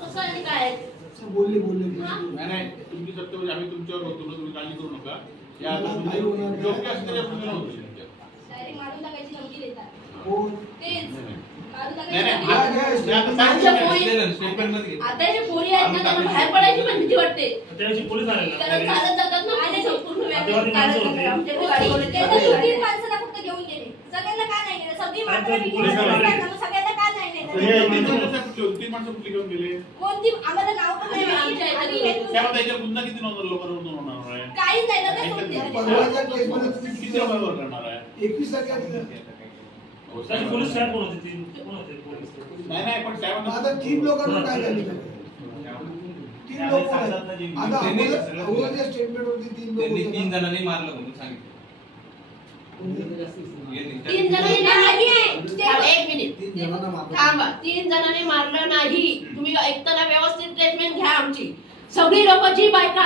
कसं आणि काय बोलले नाही तुमची सत्तेवर आम्ही तुमच्यावर होतो ना, तुम्ही काळजी करू नका. या योग्य असतं या पुण्याला होतो डायरेक्ट मारून टाकायची धमकी देतात कोण तेच आता जे पोरी आहेत ना त्यांना बाहेर पडायची पण भीती वाटते. पोलीस चालत जातात ना आणि संपूर्ण माणसाला फक्त घेऊन गेले. सगळ्यांना का नाही नेलं? सगळी माणसं सगळ्यांना का नाही नेलं? 3 माणसं कुठली घेऊन गेले? कोणती आम्हाला नाव पण नाही माहिती. त्याच्या गुन्हा किती लोकांवर होणार आहे? काहीच नाही ना. परवाच्या केसमध्ये किती लोकांवर करणार आहे? 21 टक्के पोलीस साहेब कोण होते? कोण होते पोलीस? नाही पण साहेबांना आता 3 लोकांवर काय झाले? 3 लोक आता अगोदरच्या स्टेटमेंट होती 3 लोक. 3 जणांनी मारलं म्हणून सांगितलं. 3 जणांनी नाही. एक मिनिट थांबा. 3 जणांनी मारलं नाही. तुम्ही ऐकताना व्यवस्थित स्टेटमेंट घ्या आमची. सगळी लोक जी बायका